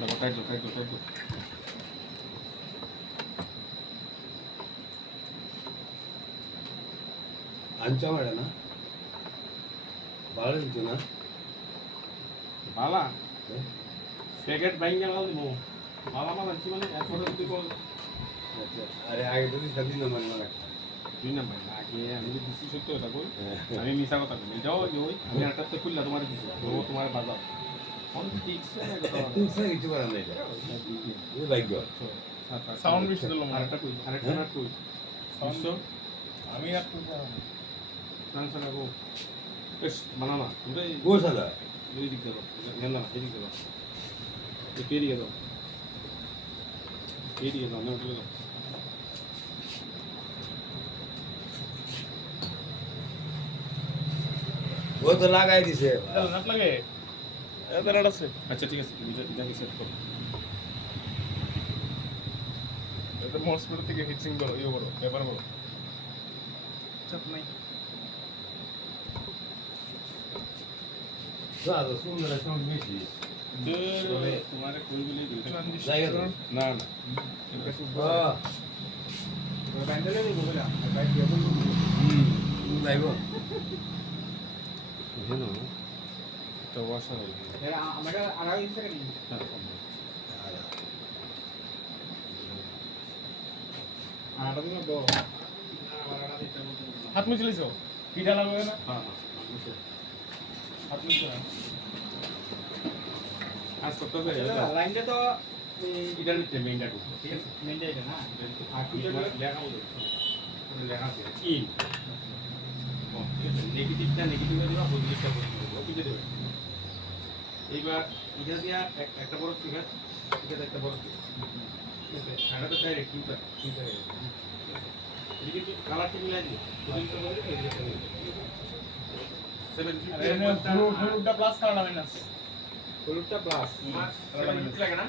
দেখো টাইট দাও, টাইট দাও, টাইট দাও। আনছা মারে না ভালো দিত না বালা প্যাকেট বাইং গেল দিমু বালা মাল আনছি মানে একশোটা যদি কল আচ্ছা আরে আগে তো দিন না মানে মানে দুই নাম্বার আগে আমি যে দিছি সত্য কথা কই আমি মিছা কথা কই যাও ওই আমি আটাতে খুললা তোমার দিছি ও তোমার বাজার কোন ঠিক আছে কথা তুই সে কিছু করার নাই এই ভাগ্য সাউন্ড বেশি দিল আরেকটা কই আরেকটা না কই সাউন্ড আমি আর কই না ট্রান্সফার করব বেশ মানা না তুমি গো সাদা এই দিক দাও গেন্দা না এই দিক দাও এই পেরিয়ে দাও পেরিয়ে দাও না উঠে দাও ও তো লাগাই দিছে নাট লাগে এবার আছে আচ্ছা ঠিক আছে তুমি জানি সেট করো এটা মসপিটাল থেকে হিটসিং করো ইয়ে করো পেপার করো চাপ নাই দাদা সুন্দর সাউন্ড বেশি তোমারে কই বলি দুইটা জায়গা তো না না ব্যান্ডেলে নিব বলা যাইবো জানো তো বসা হই এরা আমাকে আড়াই দিছে কেন আড়াই দিন বড় হাত মুছলিছো পিঠা লাগবে না হ্যাঁ হাত মুছছো না আজ কত হবে লাইনটা তো এটার ভিতরে মেইনটা ঢুকবো ঠিক আছে মেনটা এটা না আর কি লেখা বলো লেখা আছে ইন নেগেটিভটা নেগেটিভ হয়ে দিবা পজিটিভটা পজিটিভ ওকে দেবে এইবার এটা দিয়া একটা বড় ফিগার এটা একটা বড় ফিগার ঠিক আছে এটা তো ডাইরেক্ট কিউটা এদিকে কি কালারটা মিলাই দিও পজিটিভটা বলে এই যে 750 হলুদটা প্লাস কালার মাইনাস হলুদটা প্লাস 750 লাগে না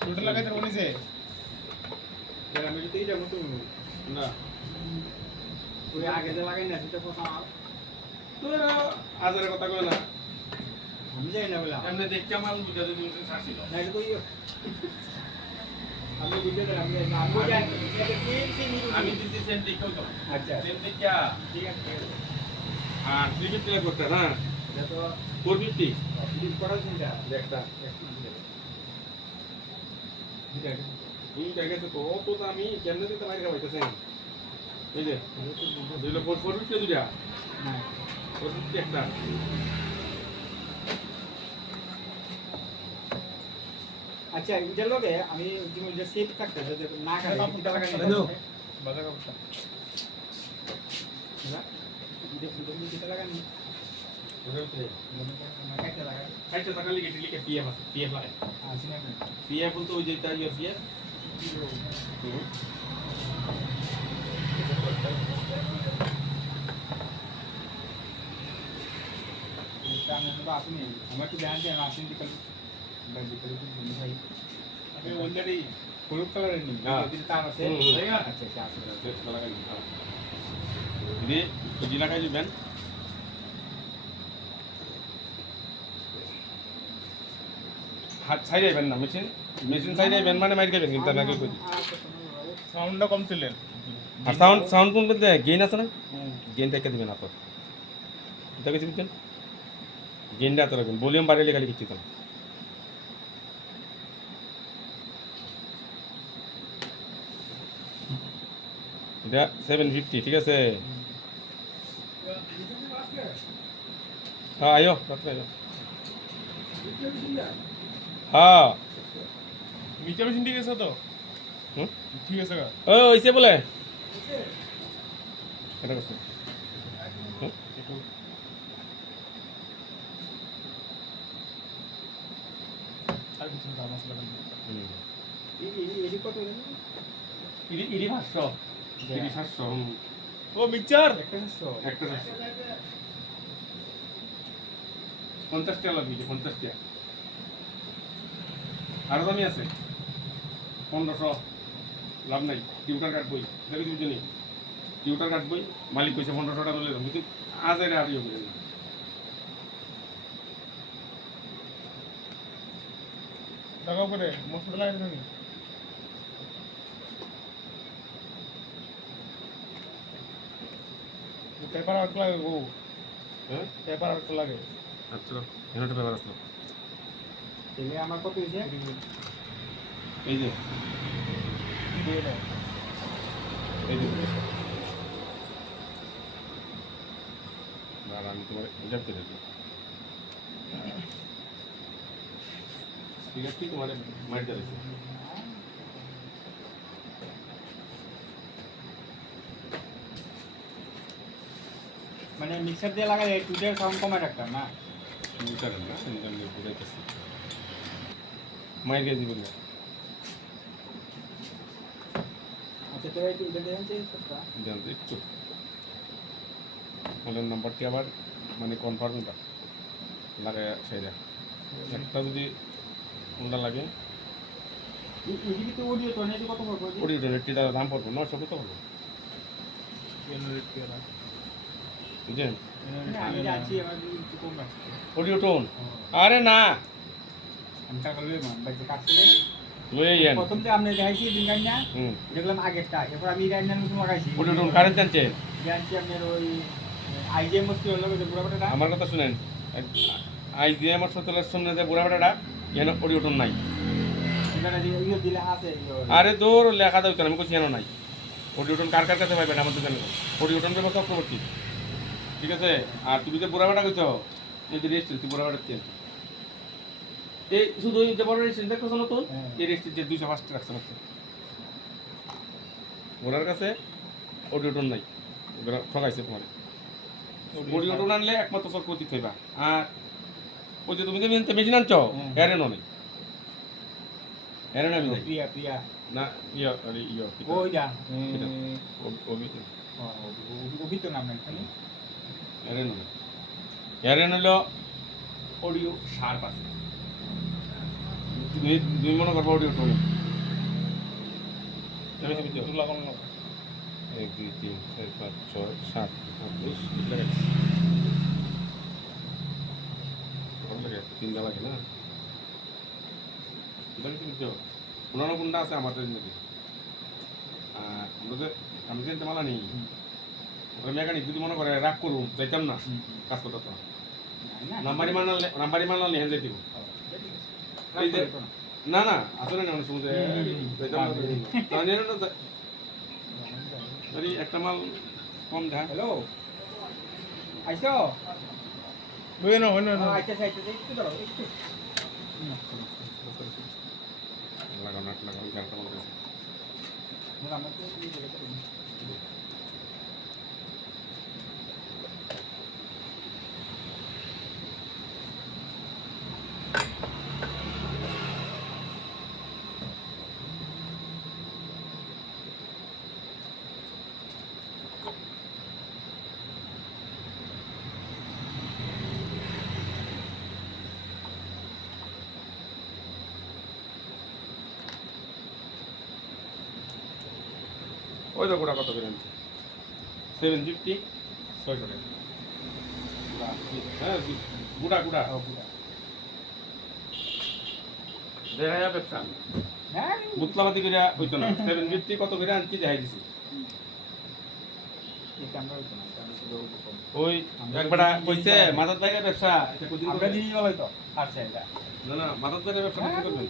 টোটাল লাগাইতে বলেছে এর আমি যদি এটা মতো না ওই আগে যে লাগাই না সেটা কথা তোর আজারের কথা কই না আমি যাই না বলা এমনি দেখতে মাল বুঝা যদি উনি ছাড়ছিল না এটা তো আমি বুঝে দিলাম আমি জানি এটা আমি দিছি সেম দেখো তো আচ্ছা সেম দেখিয়া ঠিক আছে আর 350 করতে না এটা তো 450 ডিপ করার চিন্তা একটা তুমি দেখেছো তো ও তো আমি কেমনে দিতে বাইরে খাওয়াইতেছে এই যে দুইটা 450 দুইটা হ্যাঁ 450 একটা আচ্ছা এটার লগে আমি যেমন যে সেফ থাকতে যদি না খাই এটা লাগাই বাজার কাপড়টা না এটা লাগাই কাইটা লাগাই খাইতে টাকা লিখে লিখে পিএফ আছে পিএফ লাগে আসি না পিএফ বলতে ওই যেটা ইয়ে পিএফ আমি তো আসিনি আমার একটু ধ্যান দিয়ে আসিনি দিকে ভাই আমি অলরেডি হলুদ কালারের নি যদি তার আছে তাই না আচ্ছা আচ্ছা আসলে লাগাই দিদি সুজি লাগাই দিবেন হাত ছাই যাবেন না মেশিন মেশিন ছাই যাবেন মানে মাইর খাবেন কিন্তু আমি আগে কই সাউন্ডটা কম ছিলেন আর সাউন্ড সাউন্ড কোন বলতে গেইন আছে না গেইনটা কে দিবেন আপর এটা কিছু দিবেন গেইনটা তো রাখবেন ভলিউম বাড়াইলে খালি কিছু না এটা 750 ঠিক আছে হ্যাঁ আয়ো রাত্রে আয়ো হ্যাঁ মিটার মেশিন ঠিক আছে তো হুম ঠিক আছে ও ওইসে বলে এটা করছে আর কিছু দাম আছে লাগান ইডি কত ইডি ইডি 500 ইডি 700 ও মিক্সচার একটা 50 টাকা লাগবে 50 টাকা আরো দামি আছে 1500 লাভ নাই টিউটার কাট বই দেখি তুমি জানি টিউটার কাট বই মালিক কইছে 1500 টাকা লইলাম কিন্তু আজ এর আর ইয়ে করে টাকা করে মশলা লাগাই দেবেন পেপার আউট লাগে ও হ্যাঁ পেপার আউট লাগে আচ্ছা এখানে পেপার আসলো তাহলে আমার কত হয়েছে এই যে দিয়ে দাও এই যে দাঁড়া আমি তোমার হিসাব করে দিই ঠিক আছে তোমার মাইট দিয়েছে মানে মিক্সার দিয়ে লাগালে টুটের সাউন্ড কমায় রাখতাম না বুঝালেন না আমি বুঝাইতেছি মাইট দিয়ে দিবেন না আচ্ছা তো এই এটা দেন যে সবটা জানতে একটু ফোনের নাম্বারটি আবার মানে কনফার্মটা লাগে সেটা একটা যদি কোনটা লাগে ইউটিভি তো অডিও তো নেই কত পড়বে ওটি রেটটিটা দাম পড়বে 900 কত হলো বুঝলেন আমি যাচ্ছি আমার একটু কম রাখছি অডিও টোন আরে না আমি টাকা লই মান বাজে কাটলে লয়ে যান প্রথম যে আপনি দেখাইছি দিন না হুম দেখলাম আগেরটা এরপর আমি রান্নার মতো লাগাইছি অডিও টোন কারেন্ট জানছে জানছি আপনার ওই আইজিএম মস্তি হলো যে পুরো কথাটা আমার কথা শুনেন আই দিয়ে আমার সতলার সামনে যে বুড়া বেটাটা এখানে অডিও টোন নাই এখানে যে ইয়ে দিলে আছে আরে দূর লেখা দাও কেন আমি কইছি এনো নাই অডিও টোন কার কার কাছে পাইবেন আমার দোকানে অডিও টোন দেবো চক্রবর্তী ঠিক আছে আর তুমি যে বুড়া বেটা কইছো এই যে রেস্ট তুই বুড়া বেটা চেন এই শুধু এই যে বড় রেস্ট দেখছো নতুন এই রেস্ট যে 205 টাকা রাখছে রাখছে ওনার কাছে অডিও টোন নাই ওরা ঠকাইছে তোমার অডিও টোন আনলে একমাত্র চক্রবর্তী থইবা আর ওই যে তুমি যে মেশিন আনছো এরেনো নেই এরেনো আমি নাই প্রিয়া প্রিয়া না ইয়া আরে ইয়া ওইটা ওবি অভিত নাম না এখানে এরেনো নেই এরেনো হলো অডিও শার্প আছে তুমি মনে করবো অডিও টোন আমি তুমি দুটো লাগানো না 1 2 3 4 5 6 7 তিনটা লাগে না পুরানো কোনটা আছে আমাদের নাকি আমি কিনতে মালা নেই ওরা মেকানিক যদি মনে করে রাগ করুন যাইতাম না কাজ করতে তো নাম্বারি মানালে হেন যাইতে না না আসলে না সমুদ্রে যাইতাম না একটা মাল কম দেখা হ্যালো আইসো বুঝনো হলো আচ্ছা আচ্ছা একটু দাঁড়াও একটু লাগানো লাগানো গানটা মনে আছে আমরা তো এই জায়গাটা ওই তো গোটা কত করে আনছি 750 6 টাকা হ্যাঁ গুড়া গুড়া দেখা যাবে ব্যবসা হ্যাঁ বুতলাবাতি করে হইতো না 750 কত করে আনছি দেখাই দিছি এটা আমরা হইতো না আমরা শুধু ওই একবারটা কইছে মাথার বাইরে ব্যবসা এটা কদিন আমরা দিনই বলা হইতো আচ্ছা এটা না না মাথার বাইরে ব্যবসা করতে করবেন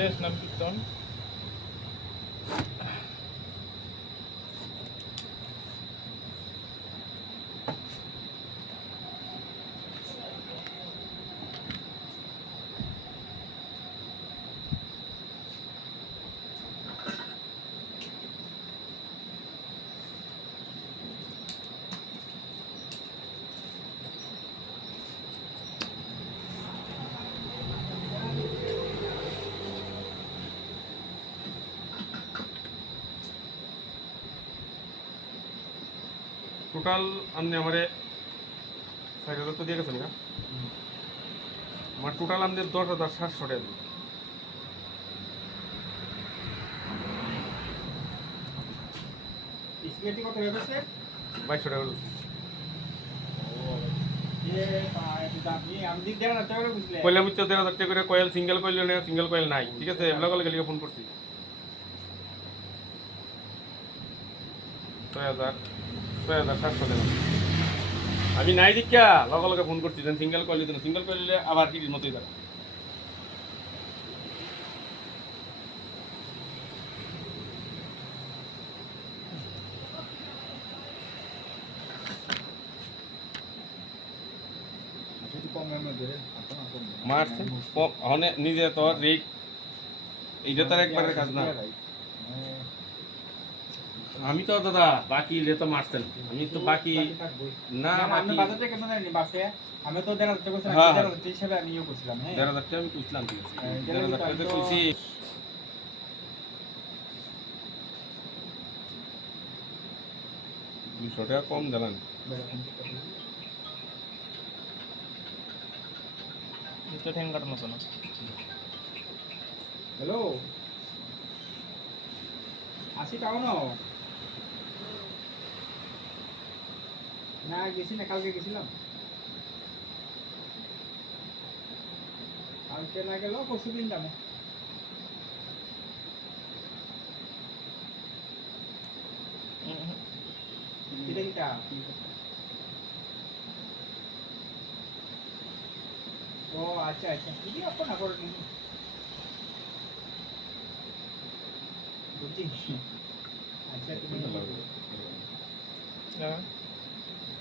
শেষ নাম কীর্তন টোটাল আপনি আমারে 6000 তো দিয়ে গেছেন না আমার টোটাল আমাদের 10,700 টাকা দিন। স্কুটি কত হয়ে গেছে 2200 টাকা দিচ্ছি। আমি দিক দেওয়া রাখতে পারবো বুঝলে কয়লা মিত্র 1,500 টাকা করে কয়েল সিঙ্গেল কয়েল নেই সিঙ্গেল কয়েল নাই ঠিক আছে এগুলো কলে গেলে ফোন করছি 6,700 টাকা আমি নাই দিকা লগে লগে ফোন করছি যেন সিঙ্গেল কয়েল দিতে সিঙ্গেল কয়েল নিলে আবার কিটির মতোই দাঁড়া মারছে হনে নিজে তো রেট এইটা তার একবারের কাজ না আমি তো দাদা বাকি ইলে তো মারছেন আমি তো বাকি না আমি বাকি বাজারটা কেমন জানি বাসে আমি তো 1,500 করছিলাম হ্যাঁ। 1,500 হিসাবে আমি ইয়ে করছিলাম হ্যাঁ 1,500 টাকা আমি বুঝলাম ঠিক আছে হ্যাঁ, 1,500 টাকা তো কইছি দুশো টাকা কম জানান তো ঠ্যাং কাটানো তো না হ্যালো 80 টাকা না গেছি না কালকে গেছিলাম কালকে না গেল পরশু দিন যাবো এটা কি টা ও আচ্ছা আচ্ছা কি আপন না করে নিন বুঝছি আচ্ছা তুমি হ্যাঁ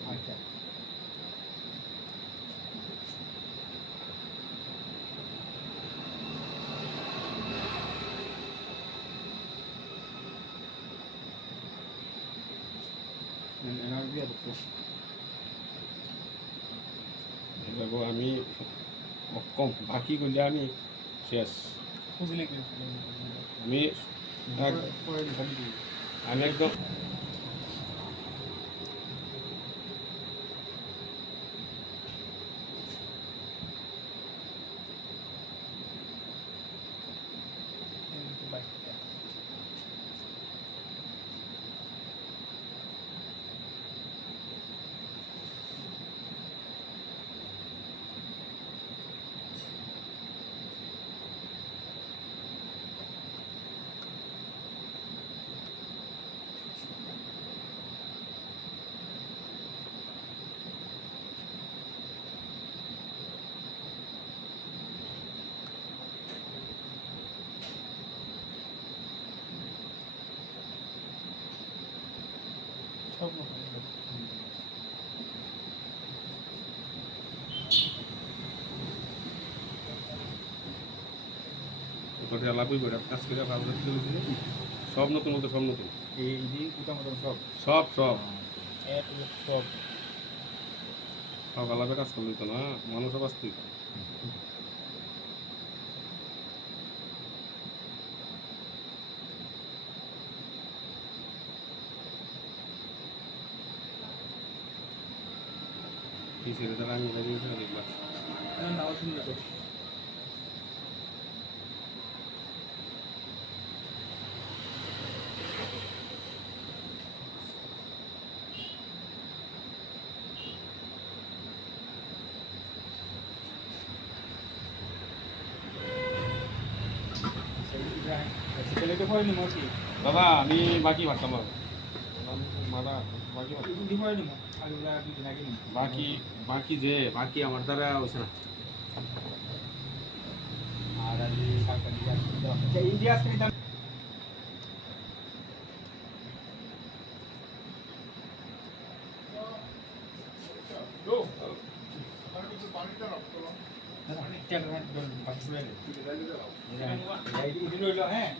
আচ্ছা এনার্জি আছে দেখো আমি কম বাকি করলে আমি শেষ বুঝলি কি আমি পরে লিখাম কি আমি একদম সব ওটা লাভই করে কাজ করে ভাবতে চলেছিল সব নতুন বলতে সব নতুন এই যে মোটামুটি সব সব সব সব সব আলাদা কাজ করলে তো না মানুষও বাঁচতেই কি ছেলেটা আমি দেখবা নাও শুনলে তো ছেলেকে পড়ে নিমো কি দাদা আমি বাকি ভাবতাম মারা বাকি দুদিন পরে নিমো আর ওরা দুদিন আগে নিমো বাকি বাকি যে বাকি আমার দ্বারা হয়েছে না আর আজ কালকে আচ্ছা ইন্ডিয়া আজকে দাম হ্যাঁ